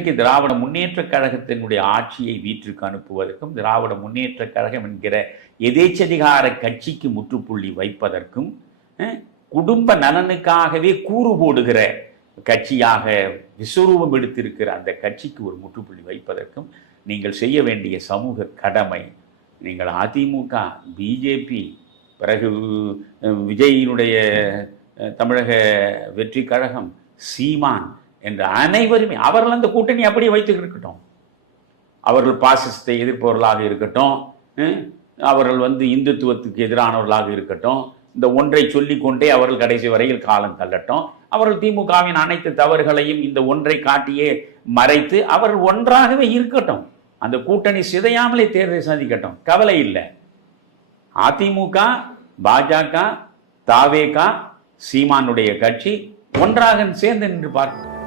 இன்றைக்கு திராவிட முன்னேற்ற கழகத்தினுடைய ஆட்சியை வீட்டிற்கு அனுப்புவதற்கும் திராவிட முன்னேற்ற கழகம் என்கிற எதேச்சதிகார கட்சிக்கு முற்றுப்புள்ளி வைப்பதற்கும் குடும்ப நலனுக்காகவே கூறு போடுகிற கட்சியாக விஸ்வரூபம் எடுத்திருக்கிற அந்த கட்சிக்கு ஒரு முற்றுப்புள்ளி வைப்பதற்கும் நீங்கள் செய்ய வேண்டிய சமூக கடமை நீங்கள் அதிமுக பிஜேபி பிறகு விஜயினுடைய தமிழக வெற்றி கழகம் சீமான் என்ற அனைவருமே அவர்கள் அந்த கூட்டணி அப்படியே வைத்து இருக்கட்டும். அவர்கள் பாசிசத்தை எதிர்ப்பவர்களாக இருக்கட்டும் அவர்கள் வந்து இந்துத்துவத்துக்கு எதிரானவர்களாக இருக்கட்டும் இந்த ஒன்றை சொல்லிக்கொண்டே அவர்கள் கடைசி வரையில் காலம் தள்ளட்டும். அவர்கள் திமுகவின் அனைத்து தவறுகளையும் இந்த ஒன்றை காட்டியே மறைத்து அவர்கள் ஒன்றாகவே இருக்கட்டும். அந்த கூட்டணி சிதையாமலே தேர்தலை சந்திக்கட்டும். கவலை இல்லை. அதிமுக பாஜக தாவேகா சீமானுடைய கட்சி ஒன்றாக சேர்ந்து நின்று பார்க்கணும்